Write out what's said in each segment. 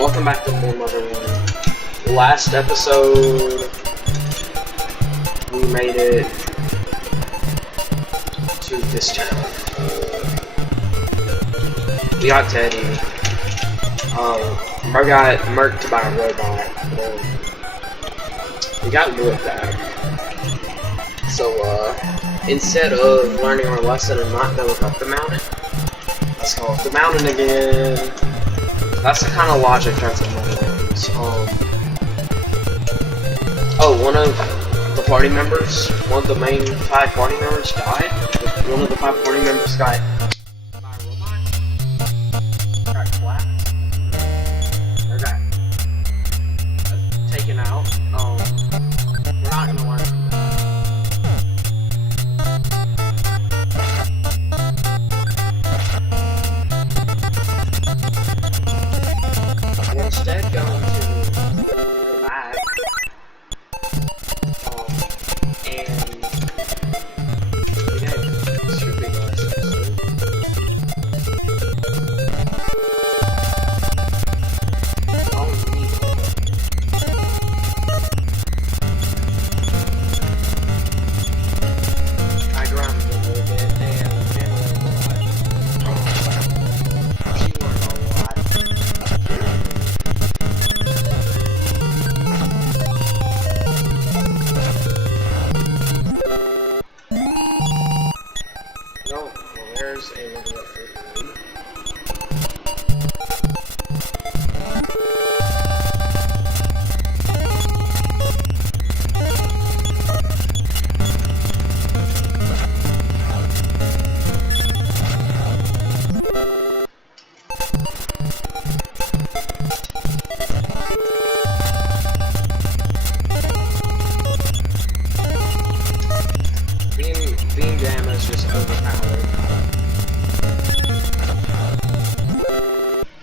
Welcome back to More Mother One. Last episode, we made it to this town. We got Teddy. Bro got murked by a robot. We got Lewis back. So, instead of learning our lesson and not going up the mountain, let's go up the mountain again. That's the kind of logic that's in my games. Oh, one of the party members, one of the main 5 party members died. One of the 5 party members got by a robot. Got collapsed. Or got taken out. We're not gonna learn from that. We're instead going to go back and we had stupid lessons. Oh, neat. I grounded a little bit and learned a lot. She learned a lot. No, well, there's a level up for you. Beam Jam is just overpowered.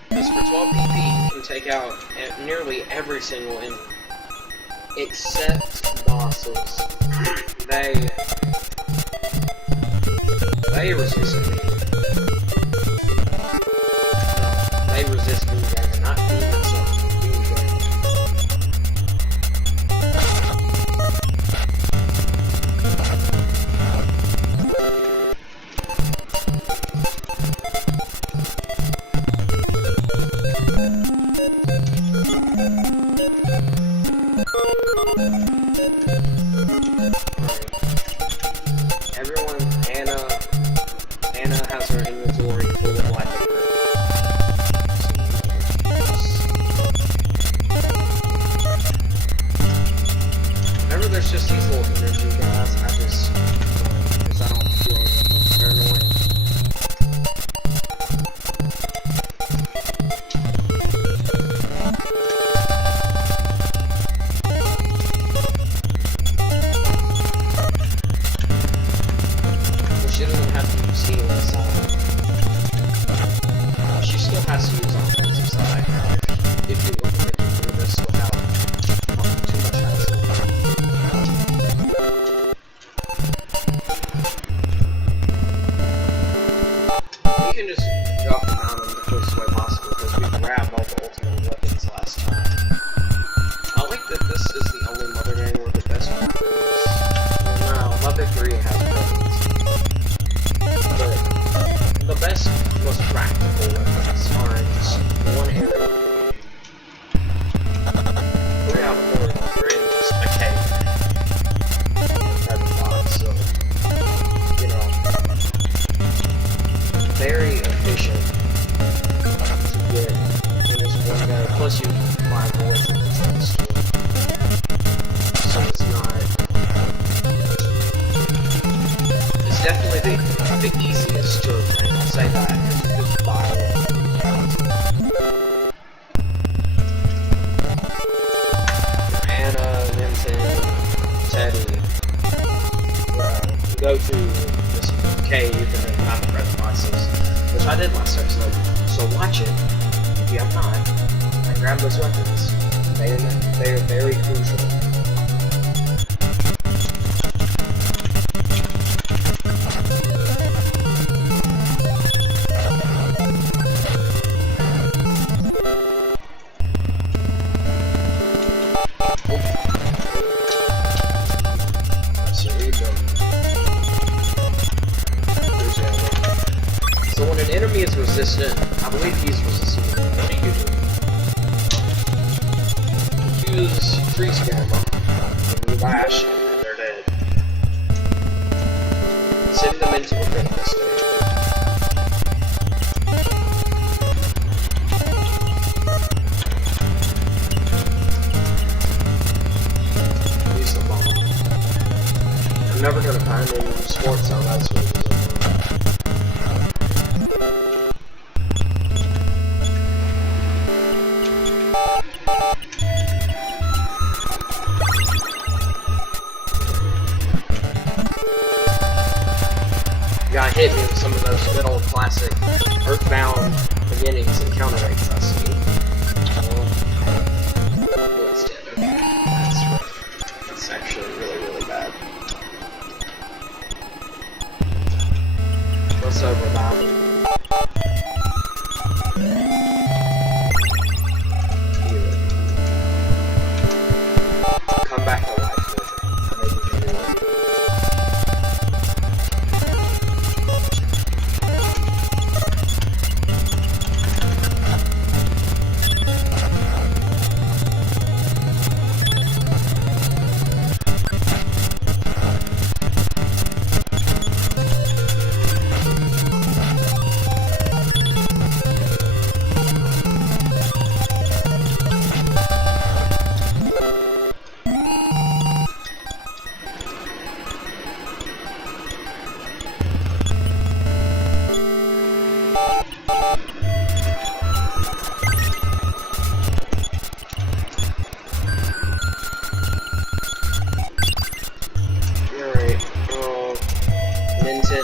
Because for 12 PP, you can take out nearly every single enemy. Except bosses. They resist me. No, they resist Beam Jam, not Beam itself. Beam Jam. Everyone, Anna has her inventory full of life. Whenever there's just these little energy guys, because I don't feel like they're annoying. She doesn't have to use healing side. She still has to use offensive side if you want to get through this without too much hassle. We can just drop the mountain the quickest way possible because we grabbed all the ultimate weapons last time. I like that this is the only Mother game with the best weapons. No, Mother 3 has weapons. The best, most practical weapons are in just one area of the game. 3 out of 4 of them are in just a cave. Private box, so, you know, very efficient to get in this one go. Plus you find voids at the store. So it's not... It's definitely the easiest to obtain, I'll say that. It's a buy it. Anna, Vincent, Teddy, go to this cave and then find the red boxes, which I did last episode. So watch it if you have time and grab those weapons. They are very crucial. resistant. I believe he's resistant. What are you doing? Use freeze gamma. And you bash, and they're dead. Send them into a critical stage. Use the bomb. I'm never gonna find any sports on that swing. Got hit me with some of those good old classic Earthbound beginnings and counter rates I see. It's dead. Okay. That's rough. That's actually really, really bad. Let's revive him. Come back to life with it. Maybe we can do it.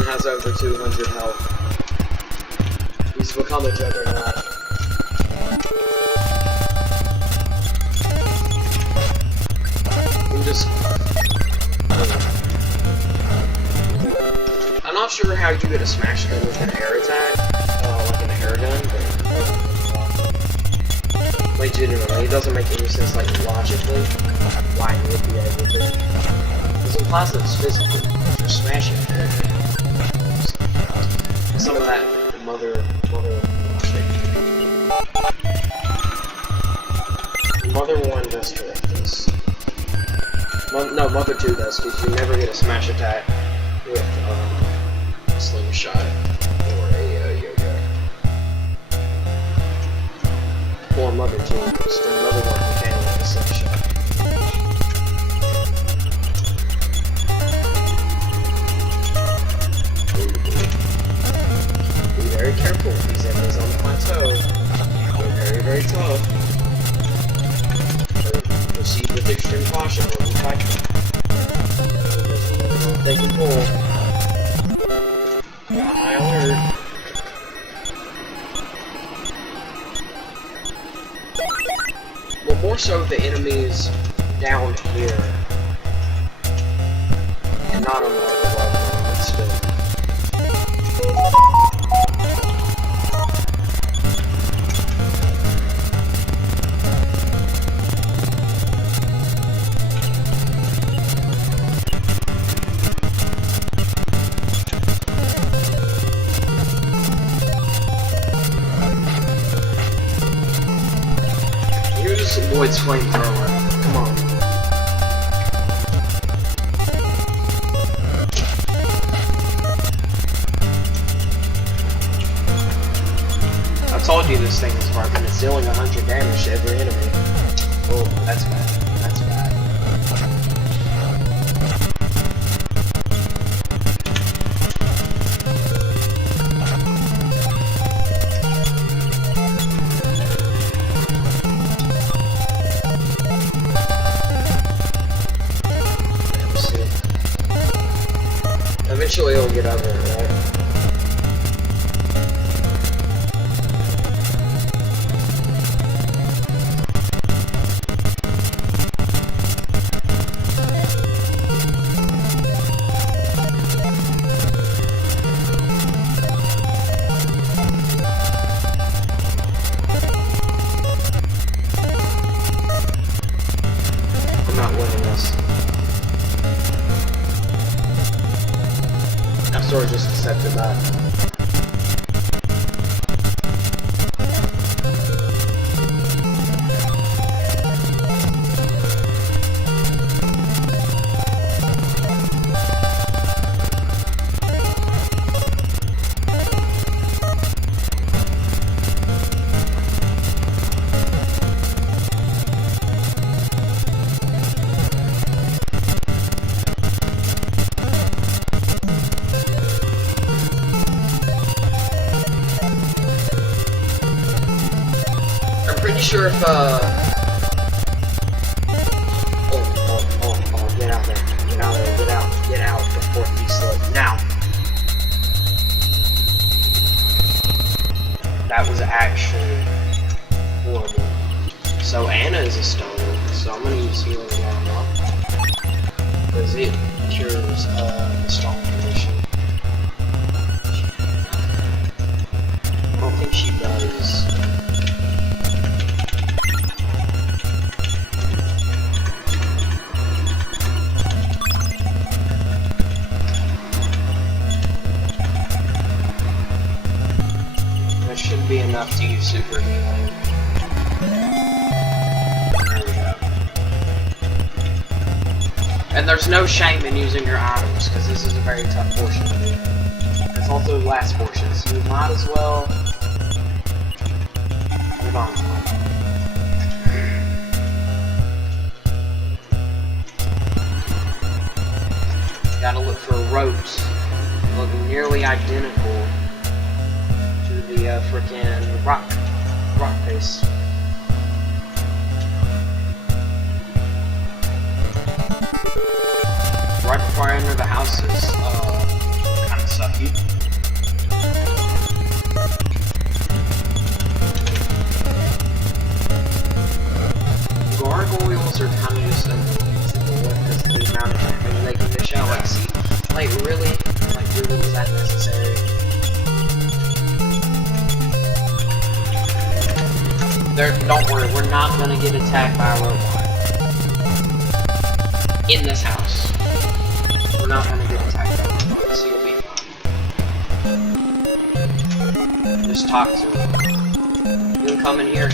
Has over 200 health. He's become a juggernaut. I'm not sure how you get a smash gun with an air attack, like an air gun, but legitimately, it doesn't make any sense, like logically, why you would be able to. Because in class it's physical, if you're smashing it. Some of that mother one does correct this. No, mother 2 does, because you never get a smash attack with a slingshot or a yo-yo. Or mother 2, because mother 1 you can with a slingshot. Very careful with these enemies on the plateau. They're very, very tough. Proceed with extreme caution when you fight them. They can pull. High alert. Well, more so the enemies down here. And not on the other level, but still. Void's flamethrower. Come on. I told you this thing was working. It's dealing 100 damage to every enemy. Oh, that's bad. That's bad. Eventually it'll get over it, right? I'm not winning this. I've sort of just accepted that. pretty sure if, oh, get out there. Get out there, get out before he slips. Now. That was actually horrible. So Anna is a stoner, so I'm gonna use healing Anna. Because it cures the stone condition. I don't think she does. That should be enough to use super healing. There we go. And there's no shame in using your items, because this is a very tough portion to do. It's also the last portion, so you might as well... Hold on. Gotta look for ropes. Look nearly identical to the frickin' rock face. Right before I enter the house is kinda sucky. Gargoyles are kinda just annoying because of the amount of time they can dish out. Like, see, like really is that necessary? Don't worry, we're not gonna get attacked by a robot. In this house. We're not gonna get attacked by a robot, so you'll be fine. Just talk to him. You can come in here.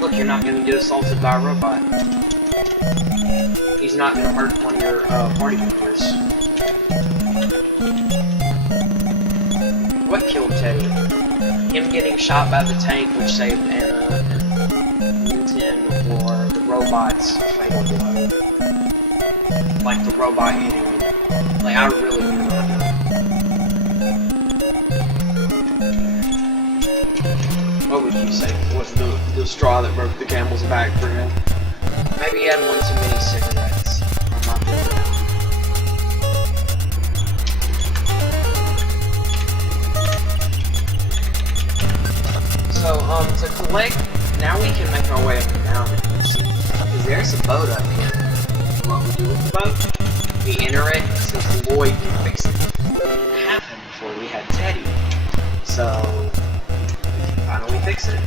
Look, you're not gonna get assaulted by a robot. He's not gonna hurt one of your party members. What killed Teddy? Him getting shot by the tank, which saved Anna, and Newton, or the robot's fatal blow. Like the robot hitting him. Like, I really do not know. What would you say was the straw that broke the camel's back for him? Maybe he had one too many cigarettes. I'm not doing that. So, to collect, now we can make our way up and down it. Because there's a boat up here. And what we do with the boat? We enter it since Lloyd can fix it. It happened before we had Teddy. So, we can finally fix it.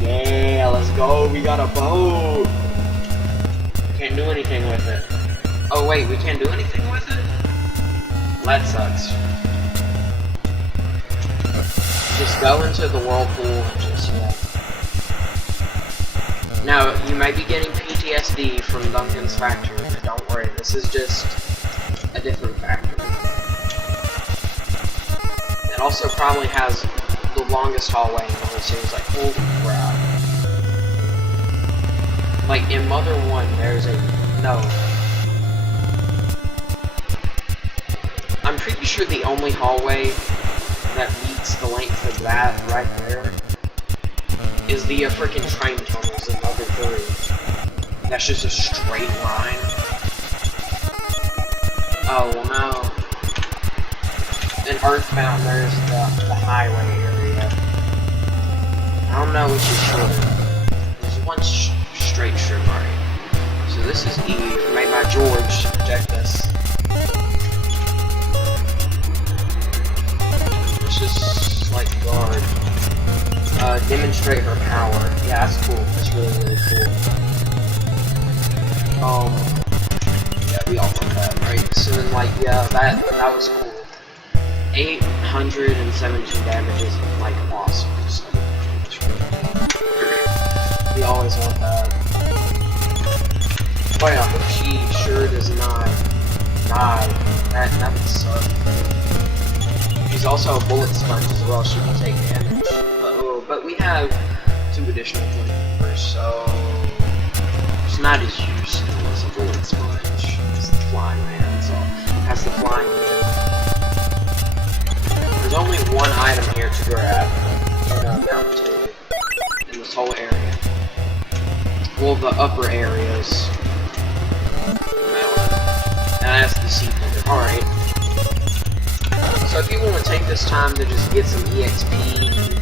Yeah, let's go, we got a boat! Can't do anything with it. Oh wait, we can't do anything with it? That sucks. Just go into the whirlpool and just, Now, you may be getting PTSD from Duncan's factory, but don't worry, this is just a different factory. It also probably has the longest hallway in the whole series, like, holy crap. Like, in Mother 1, there's no. I'm pretty sure the only hallway that meets the length of that right there is the frickin' train tunnels in Mother 3. That's just a straight line. Oh, well no. In Earthbound, there's the highway area. I don't know which is shorter. There's one straight strip, right? So this is E, made by George to protect us. Let's just, like, guard. Demonstrate her power. Yeah, that's cool. That's really, really cool. Yeah, we all want that, right? So then, like, yeah, that was cool. 872 damage is, like, awesome. So, we always want that. Oh yeah, I hope she sure does not die. That would suck. She's also a bullet sponge as well, she can take damage. But we have 2 additional point members, so it's not as useful as a bullet sponge. It's the flying man, so that's the flying man. There's only one item here to grab, and Mount 2 in this whole area. Well, the upper areas. And that's the sequel. Alright. So if you want to take this time to just get some EXP,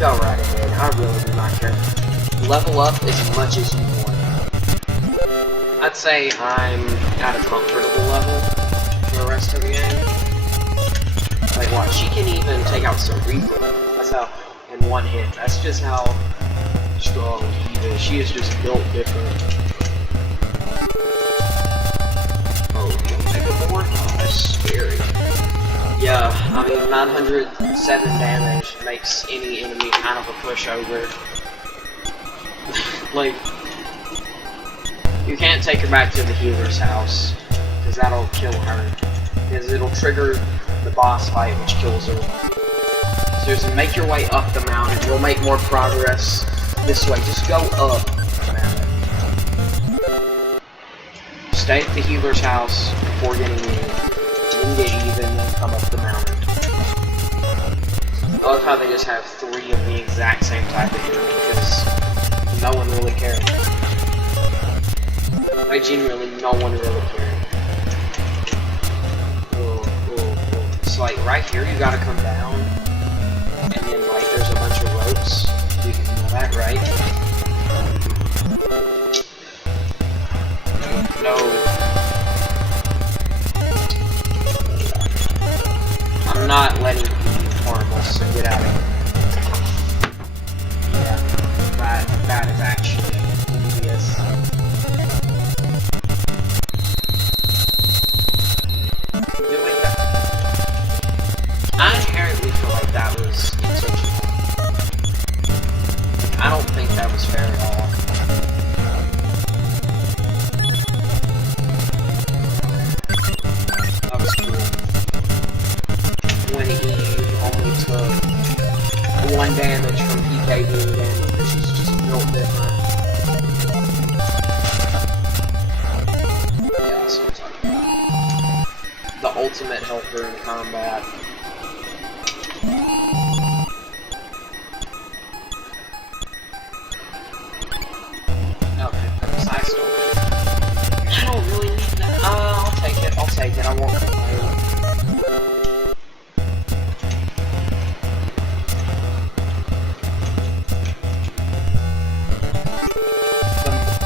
go right ahead. I really do not care. Level up as much as you want. I'd say I'm at a comfortable level for the rest of the game. Like, watch, she can even take out some Reaper. That's how, in one hit. That's just how strong he is. She is just built different. Oh, the Omega Board? Oh, that's scary. Yeah, I mean, 907 damage makes any enemy kind of a pushover. Like, you can't take her back to the healer's house, because that'll kill her. Because it'll trigger the boss fight, which kills her. So just make your way up the mountain. You'll make more progress this way. Just go up the mountain. Stay at the healer's house before getting in. Then get even and come up the mountain. I love how they just have 3 of the exact same type of enemy, because no one really cares. Like, genuinely, no one really cares. So, like, right here, you gotta come down, and then, like, there's a bunch of ropes. You can know that, right? No. I'm not letting you be horrible, so get out of here. Yeah, that is actually devious. I inherently feel like that was intentional. I don't think that was fair at all. That was cool. When he only took 1 damage from PK being damage, which is just built different. Yeah, that's what I'm talking about. The ultimate helper in combat. I don't really need that. I'll take it. I'll take it. I won't complain.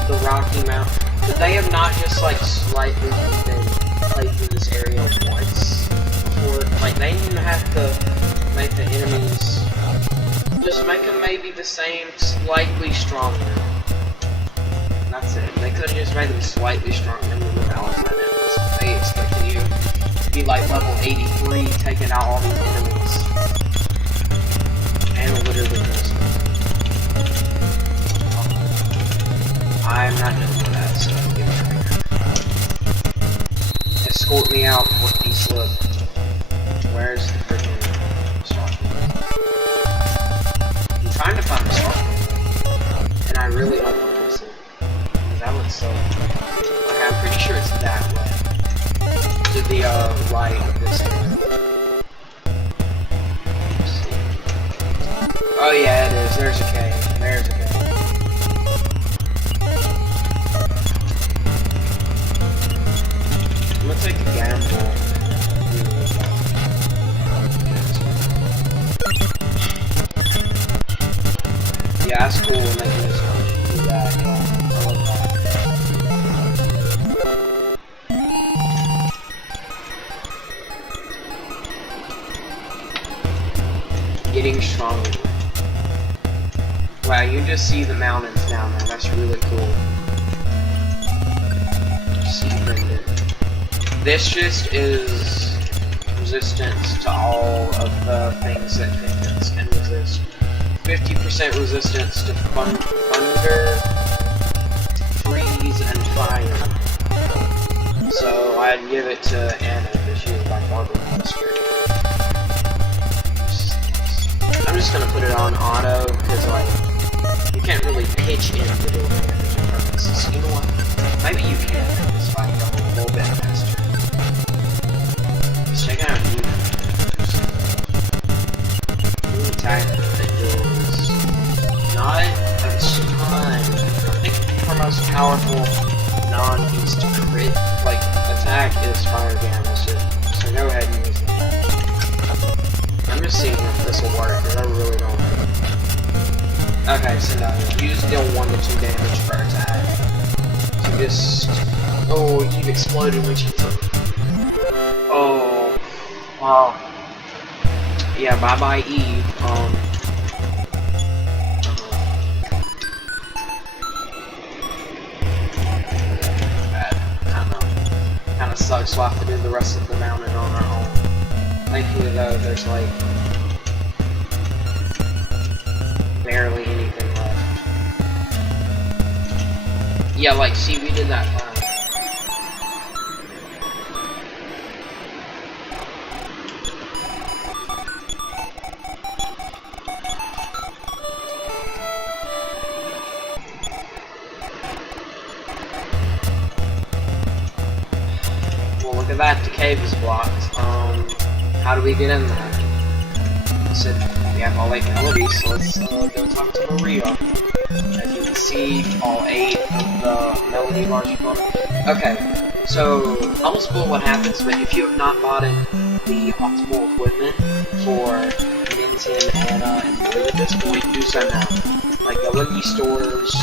The Rocky Mountain. Could they have not just, like, slightly even played through this area once before? Like, they didn't even have to make the enemies. Just make them maybe the same, slightly stronger. That's it. They could have just made them slightly stronger than the Valentine enemies. They expected you to be like level 83, taking out all these enemies. And literally this. I'm not doing that, so give me a minute. Escort me out before he slip. Where's the freaking Starfield? I'm trying to find the Starfield. And I really don't want to miss it. That looks so... Okay, I'm pretty sure it's that way. To the, right of this area. Oh yeah, it is. There's a cave. There's a cave. I'm gonna take a gamble. Yeah, that's cool. We're making this one. Do that, yeah. I love that. Getting stronger. Wow, you just see the mountains down there. That's really cool. See this just is resistance to all of the things that Vengeance can resist. 50% resistance to thunder, freeze, and fire. So I'd give it to Anna because she was by far the most scary. I'm just gonna put it on auto because like you can't really pitch in to do damage in purposes. You know what? Maybe you can make this fight go a little bit faster. Let's check out you. New attack that deals powerful non-beast crit like attack is fire damage. So go ahead and use that. I'm just seeing if this will work because I really don't know. Okay, so now use deal 1 to 2 damage per attack. So just you've exploded when you took. Oh, wow. Yeah, bye bye Eve. Kind of sucks. We'll have to do the rest of the mountain on our own. Thankfully though, there's like barely anything left. Yeah, like see, we did that fine. Look at that, the cave is blocked. How do we get in there? So, we have all 8 melodies, so let's go talk to Maria. As you can see, all 8 of the melody bars you got. Okay, so I will spoil what happens, but if you have not bought in the optimal equipment for Minton, Anna, and Maria at this point, do so now. Like, go in these stores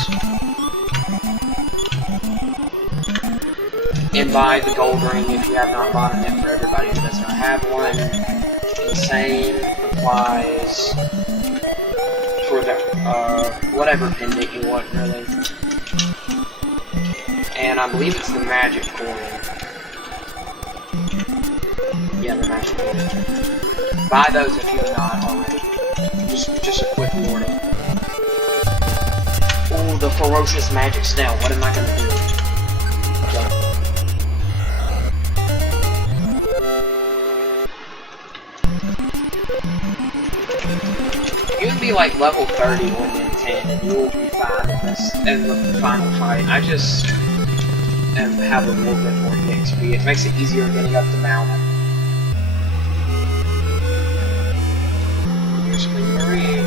and buy the gold ring if you have not bought it for everybody who does not have one. Insane applies for the whatever pendant you want, really. And I believe it's the magic coin. Yeah, the magic coin. Buy those if you have not already. Just a quick warning. Ooh, the ferocious magic snail. What am I gonna do? Okay. You would be like level 30 when in 10 and you will be fine in the final fight. I just have a little bit more XP. It makes it easier getting up the mountain. Here's Queen Marie.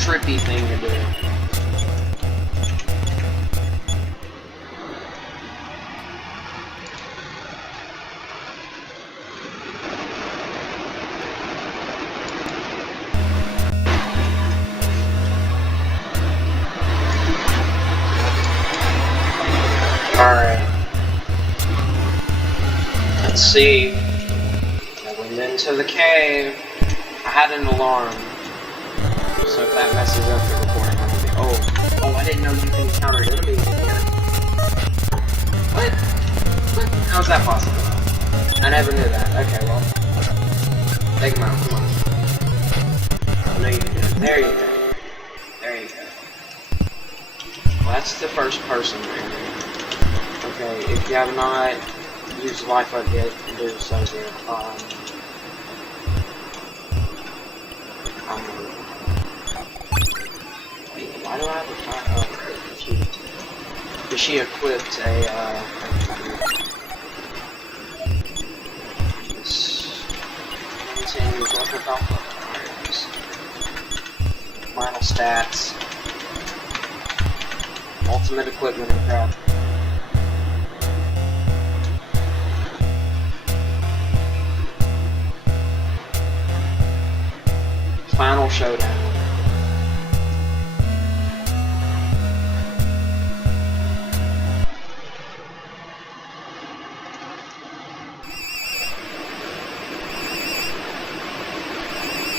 Trippy thing to do. Alright. Let's see. I went into the cave. I had an alarm. So if that messes up the recording, I'm gonna be, oh, I didn't know you can encounter enemies in here. What? How's that possible? I never knew that. Okay, well. Take him out, come on. I know you can do it. There you go. There you go. Well, that's the first person enemy. Okay, if you have not used life up yet, do so here. Why do I have a fire? Oh, because she equipped a, stats. Ultimate equipment and crap. Final showdown.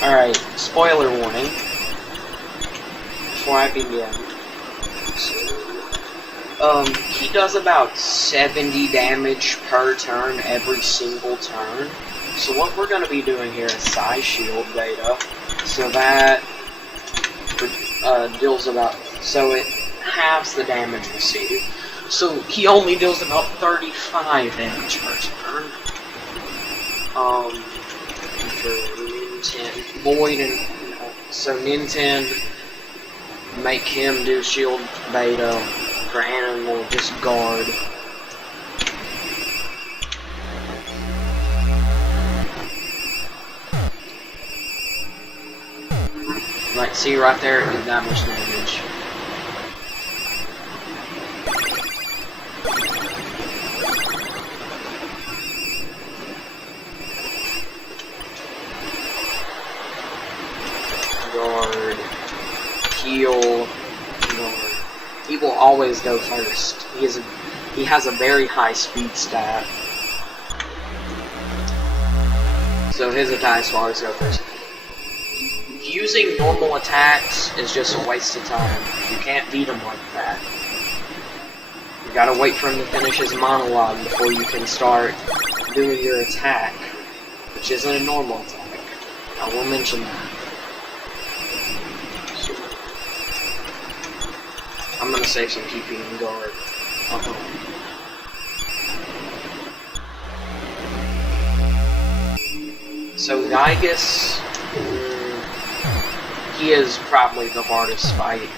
Alright, spoiler warning before I begin. He does about 70 damage per turn every single turn. So what we're going to be doing here is Psy Shield Beta. So that deals about, so it halves the damage received. So he only deals about 35 damage per turn. Void and so Nintendo make him do shield beta for animal just guard. Like see right there, it did that much damage. Guard, heal, guard. He will always go first. He has a very high speed stat. So his attacks will always go first. Using normal attacks is just a waste of time. You can't beat him like that. You gotta wait for him to finish his monologue before you can start doing your attack, which isn't a normal attack. I will mention that. I'm gonna save some PP and guard. So Gygus, he is probably the hardest fight.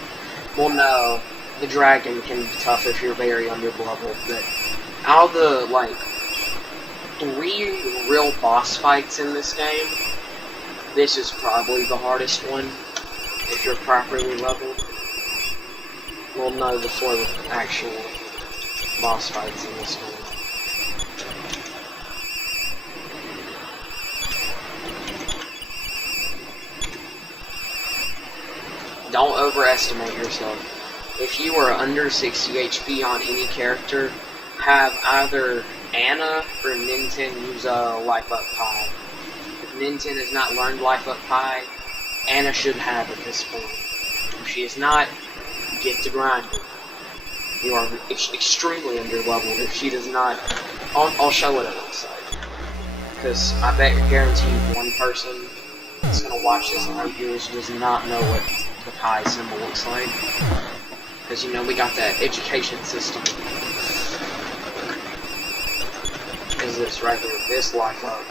Well, no, the dragon can be tough if you're very under-leveled, but out of the, like, 3 real boss fights in this game, this is probably the hardest one, if you're properly leveled. Well, no, the 4 actual boss fights in this game. Don't overestimate yourself. If you are under 60 HP on any character, have either Anna or Nintendo use a Life Up Pie. If Nintendo has not learned Life Up Pie, Anna should have at this point. If she is not, get to grinding. You are extremely under-leveled if she does not. I'll show what it looks like. Because I bet guarantee one person that's going to watch this and reviews does not know what the pie symbol looks like. Because, you know, we got that education system. Is this right here? This Life Up.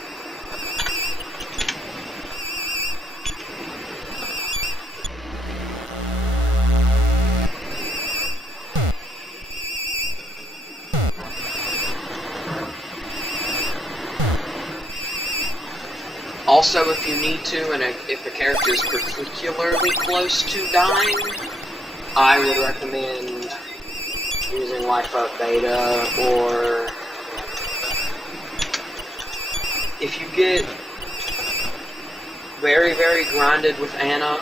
Also, if you need to, and if the character is particularly close to dying, I would recommend using Life Up Beta, or if you get very, very grinded with Anna,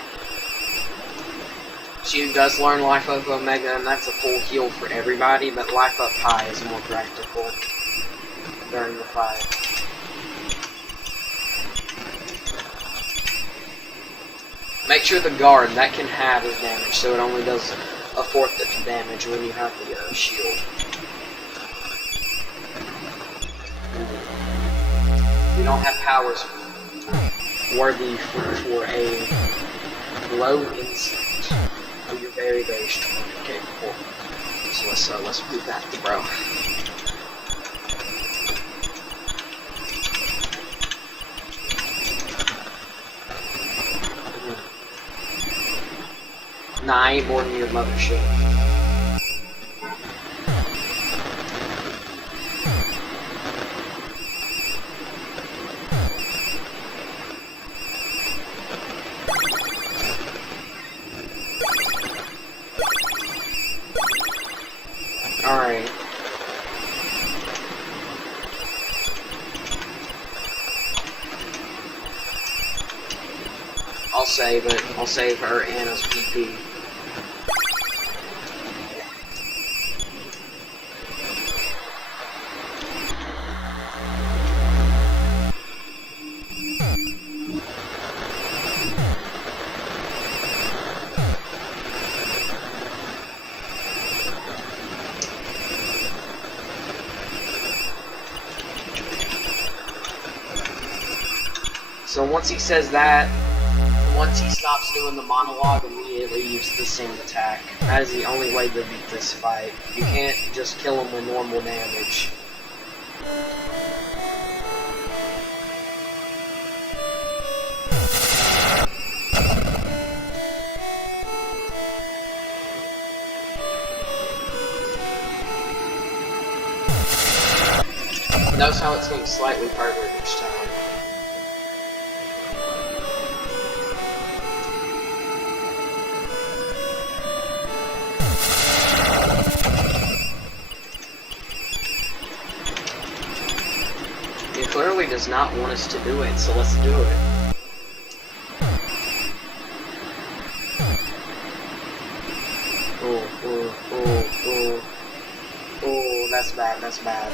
she does learn Life Up Omega, and that's a full heal for everybody, but Life Up Pie is more practical during the fight. Make sure the guard, that can have his damage, so it only does a 1/4 of the damage when you have the shield. You don't have powers worthy for a low insect. Oh, you're very, very strong. Okay, cool. So let's move back to bro. Nah, I ain't more than your mothership. I'll save it. I'll save her Anna's PP. So once he says that, once he stops doing the monologue, immediately use the same attack. That is the only way to beat this fight. You can't just kill him with normal damage. Notice how it's getting slightly harder each time. He clearly does not want us to do it, so let's do it. Oh, that's bad, that's bad.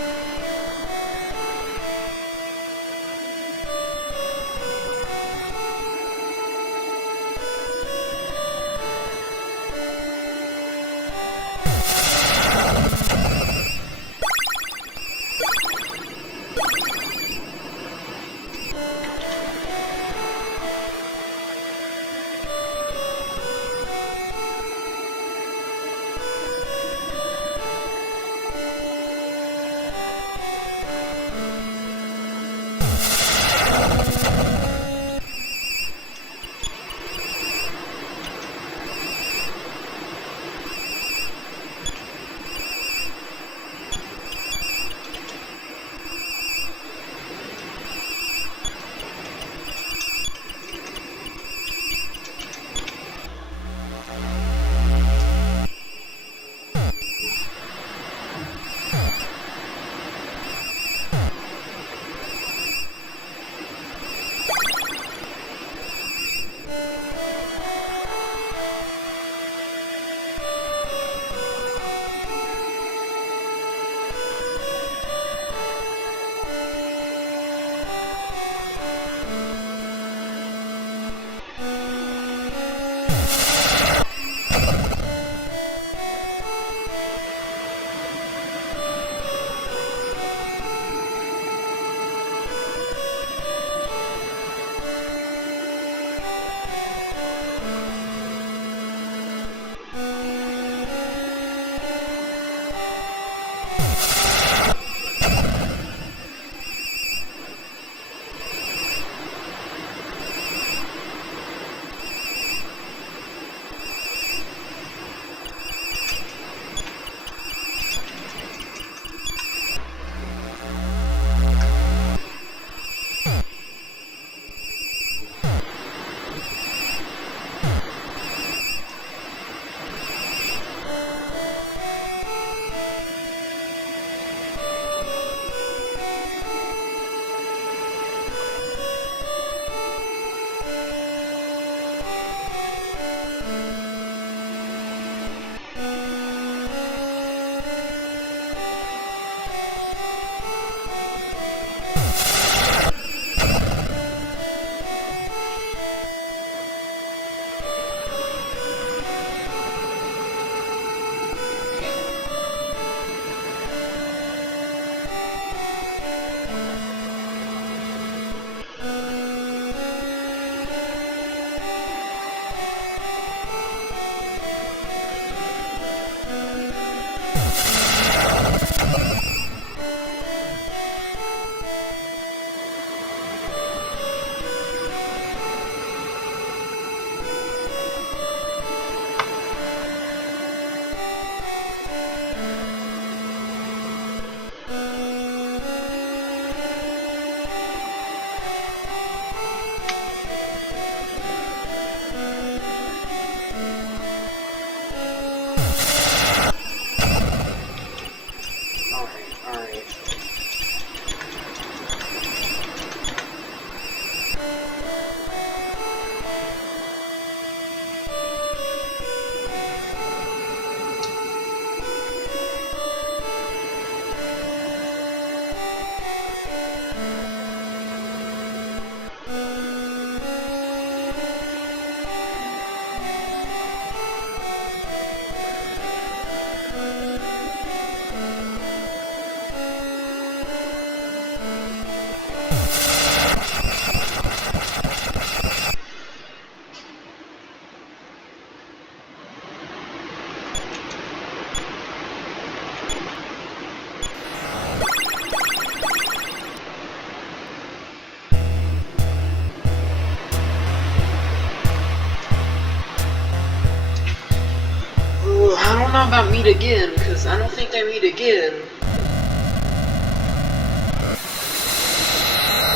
how about meet again? Because I don't think they meet again.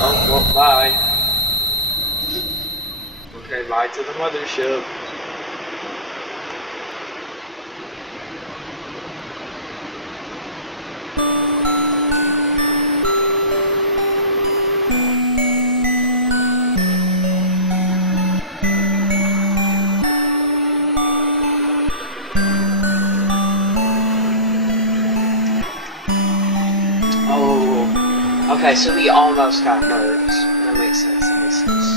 Oh, well, bye. Okay, bye to the mothership. Okay, so we almost got murked. That makes sense, that makes sense.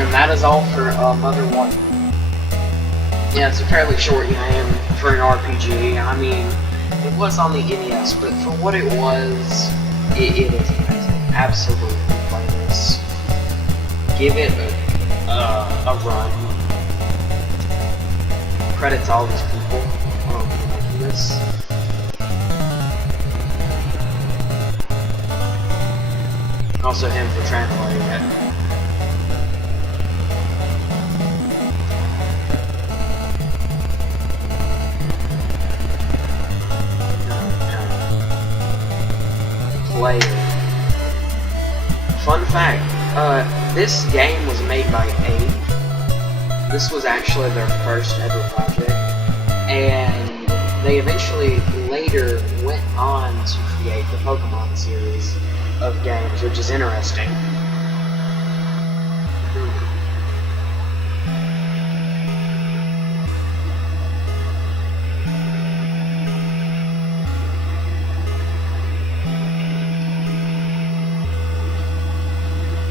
And that is all for Mother 1. Yeah, it's a fairly short game for an RPG. I mean, it was on the NES, but for what it was, it is amazing. Absolutely play this. Give it a run. Credit to all these people for making this. Also him for translating it. Player. Fun fact, this game was made by Abe. this was actually their first ever project, and they eventually later went on to create the Pokemon series of games, which is interesting.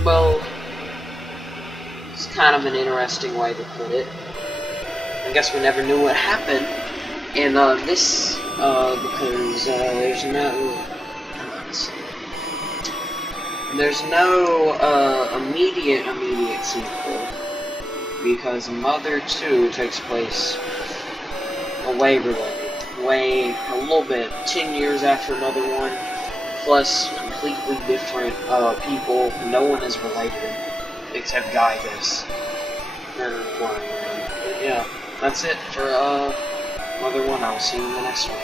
Well, it's kind of an interesting way to put it. I guess we never knew what happened in this, because there's no immediate sequel, because Mother 2 takes place way a little bit, 10 years after Mother 1, plus completely different people. No one is related except Gygus. But yeah, that's it for Mother 1. I will see you in the next one.